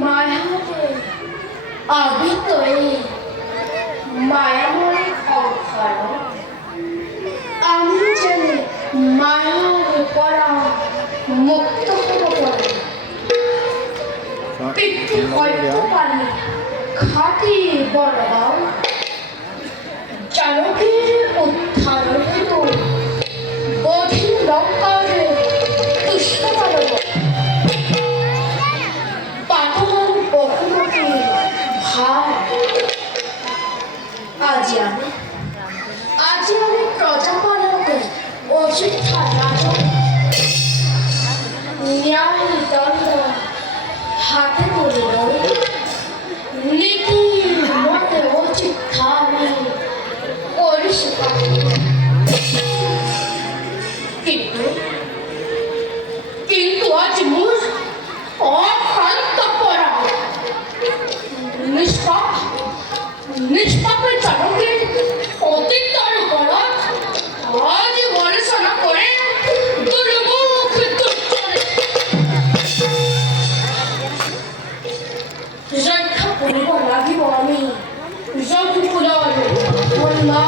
মায়াময় আদিতয়ে মায়াময় অক্ষর আমি জানি মায়ার পরা মুক্ত হব পরে পিতৃ হয়তো পারি খাটি বড় চালকের উদ্ধার হেতু অধীন লঙ্কারে তুষ্ট পারব পাঠমান বহুমুখী ভার আজি আমি প্রজাপালক অযোধ্যা রাজা ন্যায় দণ্ড হাতে করিল নীতি মতে অযোধ্যা আমি করিস কিন্তু কিন্তু আজ মোর অক্রান্ত পরা নিষ্পাপের চালকের অতিত্তর করা আজ গবেষণা করে দুর্মুখে দুর্চরে রক্ষা করিব লাগিব আমি রঘুকুলর কন্যা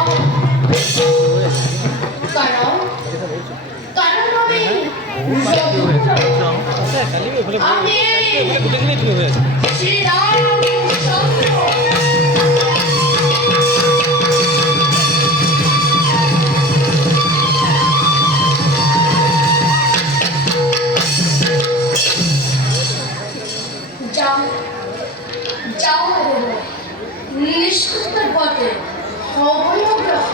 কারণ আমি শ্রীরামচন্দ্র যাও নিষ্কৃত পথে অবয়গ্রহ